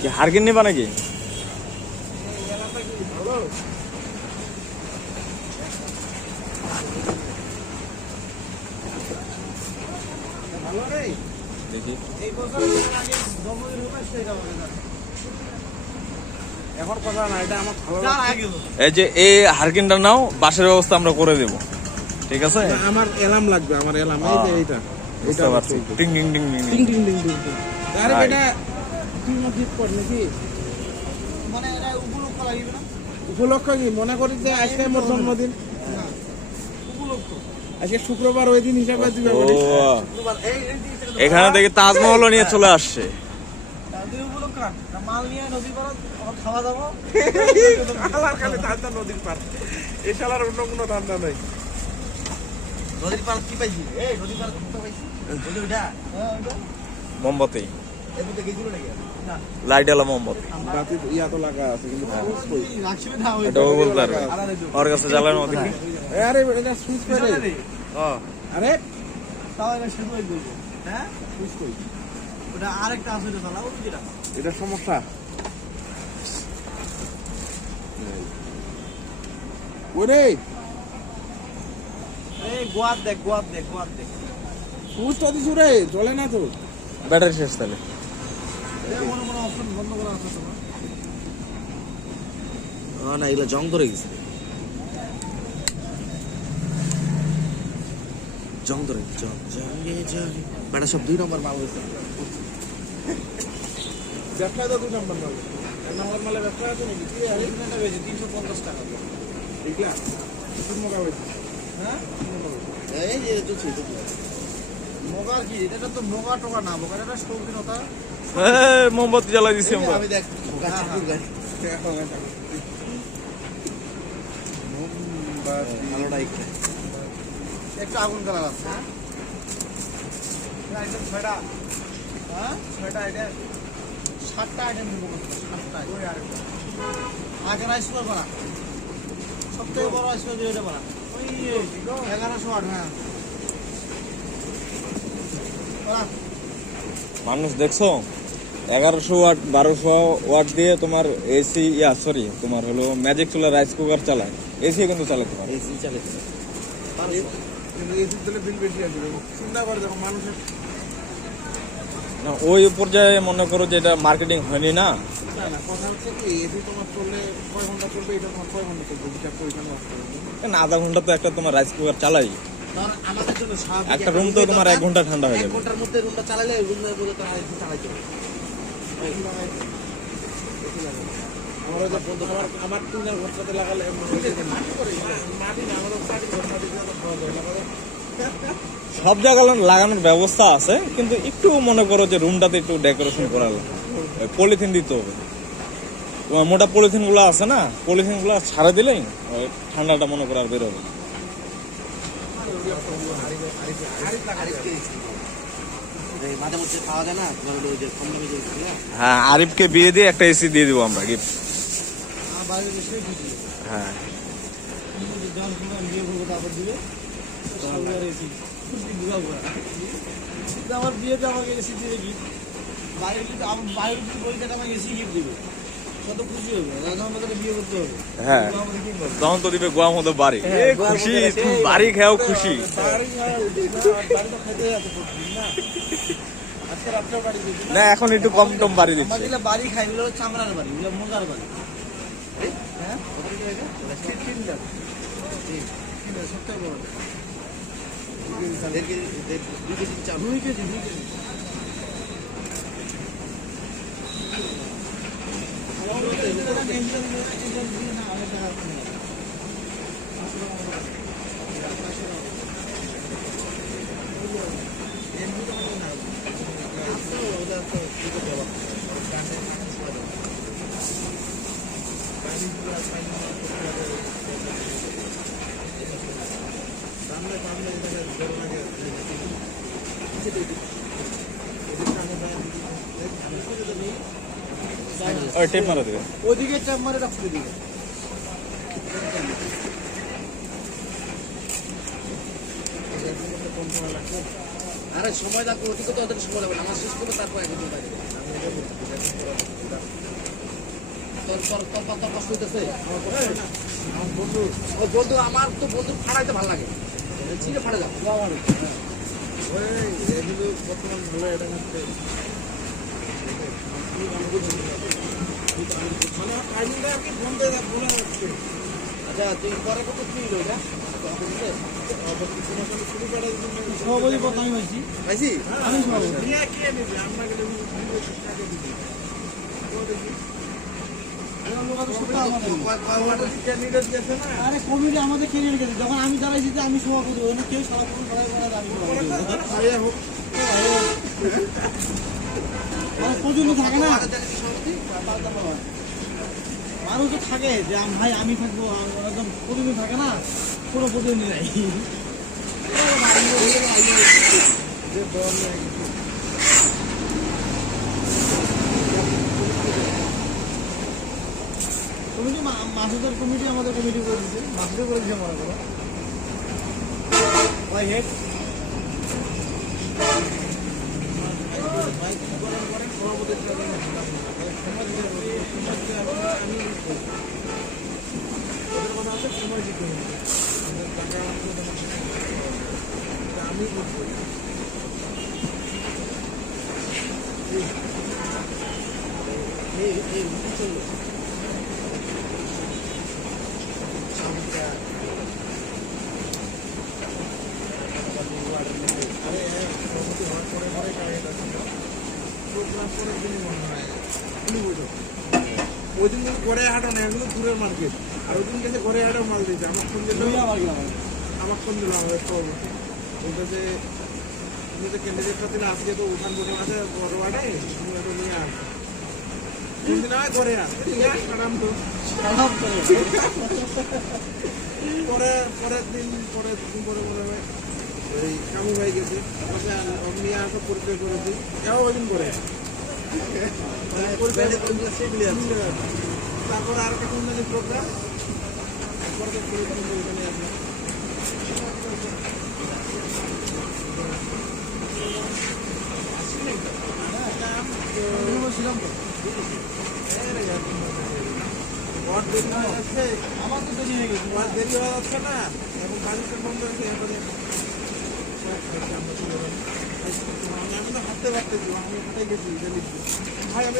কি হারকিন নিবা নাকি? দেখি এই যে এই হারকিনটা নাও, বাসের ব্যবস্থা আমরা করে দেব, ঠিক আছে? আমার এলার্ম লাগবে, আমার এলার্ম এই যে এইটা বুঝতে পারছি, টিং টিং টিং টিং টিং টিং টিং টিং। আরে এটা কি মধ্যে পড় নাকি? মানে এটা উপলক্ষ লাগবে না? উপলক্ষ কি মনে করি যে আজকে আমার জন্মদিন, উপলক্ষ আজকে শুক্রবার, ওই দিন হিসাবে দিবে। শুক্রবার এখানে দেখি তাজমহল নিয়ে চলে আসছে। মাল নিয়ে নদী পার খাওয়া দাওয়া খালি ধান্দা নদীর পার, এই শালার অন্য কোনো ধান্দা নাই। নদীর পার কি পাইছি? এই নদীর পার কি পাইছি? ওইটা মোমবাতি, এদিকে গেছিল নাকি? না, লাইট আলা মোমবাতি। বাতি ইয়া তো লাগা আছে কিন্তু রাখছিবে না, ওই এটাও বলতে পারবে ওর কাছে জ্বালানো দেখি। আরে এটা সুইচ করে হ্যাঁ, আরে তাও এটা শুধু ওই বলবো। হ্যাঁ সুইচ কই? ওটা আরেকটা আছে, এটা চালাও যেটা, এটা সমস্যা। ওরে এই গোয়াত দেখ, গোয়াত দেখ, গোয়াত দেখ। সুইচটা দিছ রে, চলে না তো। ব্যাটারি শেষ তাহলে। মনে মনে অপশন বন্ধ করা আছে তোমার? না, এগুলো জং ধরে গেছে, জং ধরে গেছে, জং বেটা সব 2 নম্বর মাল হয়েছে। ব্যবসায় তো 2 নম্বর মাল, 1 নম্বর মালে ব্যবসা আছে নাকি? কি আছে? এটা বেশি 350 টাকা। এইগুলা কিছু মগা হয়েছে। হ্যাঁ এই যে তো ছিল মগা কি? এটা তো মগা টোকা না, মগা এটা শৌখিনতা। মোমবাতি জ্বালাই দিছি আমরা। আমি দেখ ঠাকুর গাড়ি মোমবাতি একটু আগুন কালার আছে। হ্যাঁ আইটেম 6টা, হ্যাঁ 6টা আইটেম, 7টা আইটেম দিব, 7টা। ওই আরেকটা আগে রাইস করব না, সবথেকে বড় রাইস করে এটা বড় ওই 1108। হ্যাঁ মানুষ দেখছো 1100 ওয়াট 1200 ওয়াট দিয়ে তোমার এসি, সরি তোমার হলো ম্যাজিক চুলার রাইস কুকার চালায়, এসি কিন্তু চালাতে পারে। এসি চালাতে পারে কিন্তু এসি দিলে বিল বেশি আসবে। চিন্তা করে দেখো মানুষের না, ওই পর্যায়ে মনে করো যে এটা মার্কেটিং হয়নি না। না না, কথা হচ্ছে কি এসি তোমার চললে কয় ঘন্টা চলবে, এটা তোমার কয় ঘন্টা চলবে হিসাব করে এখানে আসতে হবে। কেন আধা ঘন্টা তো একটা তোমার রাইস কুকার চালাই, ধর আমাদের জন্য একটা রুম তো তোমার 1 ঘন্টা ঠান্ডা হয়ে 1 যাবে। ঘন্টার মধ্যে রুমটা চালালে রুমের মধ্যে তারা এসি চালাইতে হবে। আমার যে বন্ধু আমার 3 ঘন্টাতে লাগালে মাটি করে মাটি না, আমাদের 4 ঘন্টা দিতে খাওয়া দাওয়া লাগাবে। সব জায়গায় লাগানোর ব্যবস্থা আছে, কিন্তু একটু মনে করো যে রুমটাতে একটু ডেকোরেশন করা লাগবে, পলিথিন দিতে হবে। তোমার মোটা পলিথিন গুলো আছে না, পলিথিন গুলো ছাড়া দিলেই ঠান্ডাটা মনে করো আর বেরোবে। হ্যাঁ, আরিফকে বিয়ে দিয়ে একটা এসি দিয়ে দিব আমরা গিফট। হ্যাঁ আমার বিয়েতে আমাকে এসি দিয়ে গিফট, বাইরে বইটা আমাকে এসি গিফট দিবে, কত খুশি হবে। আমাদের বিয়ে করতে হবে। হ্যাঁ, তখন তো দিবে গোয়া মতো বাড়ি, খুশি বাড়ি খেয়েও খুশি। না এখন একটু কম টম বাড়ি দিচ্ছে। বাড়ি খাই চামড়ার বাড়ি, মজার বাড়ি। হ্যাঁ সবথেকে বড় 2 কেজি। টেপ মারা দেবে, ওদিকে চাপ মারে রাখতে দিবে। আরে সময় লাগবে, ওদিকে তো ওদের সময় লাগবে না, আমার শেষ করবে তারপর একদিন বাইরে তোর কষ্ট হইতেছে। আমার বন্ধু ও বন্ধু, আমার তো বন্ধু ফাড়াইতে ভালো লাগে, চিনে ফাড়ে যাও। ওই এগুলো বর্তমান ভালো এটা হচ্ছে মানে টাইমিংটা আর কি বন্ধ বলা হচ্ছে। আচ্ছা তুই পরে কত তুই লই না সভাপতি পদ আমি পাইছি। পাইছি আমি সভাপতি কে নেবে আপনাকে ক্যান্ডিডেট গেছে না। আরে কমিটি আমাদের ক্যারিয়ার গেছে, যখন আমি দাঁড়াইছি যে আমি সভাপতি, অন্য কেউ সভাপতি আমি প্রচন্ড থাকে না, মানুষ তো থাকে যে ভাই আমি থাকবো, একদম প্রতিদিন থাকে না, কোনো প্রতিদিন নাই। কমিটি মাসুদের কমিটি আমাদের কমিটি করে দিচ্ছে, মাসুদের করে দিচ্ছে মনে করো ভাই হেড। আমি ওই দিন ঘরে হাঁটো না, এগুলো দূরের মার্কেট। আর ওই দিন গেছে ঘরে হাঁটো মাল দিয়েছে। আমার ফোন দিল, আমার ফোন দিল আমাদের সভাপতি, বলতেছে তুমি তো ক্যান্ডিডেটটা দিলে আজকে তো উঠান বসে আছে বড় ওয়ার্ডে, তুমি এটা নিয়ে আস। কোন দিন হয় ঘরে আস কাটাম তো। পরের দিন পরে মনে হয় ওই কামু ভাই গেছে, নিয়ে আসো পরিচয় করেছি, এও ওই দিন করে তারপরে আর একটা কোন জানি প্রোগ্রাম, তারপরে ওইখানে আসলাম। আমার তো দেরি হয়ে গেছে। দেরি হয়ে যাচ্ছে না, এখন বাড়িতে বন্ধ হয়েছে। আমি তো হাঁটতে পারতেছি, আমি হাঁটাই গেছি ভাই। আমি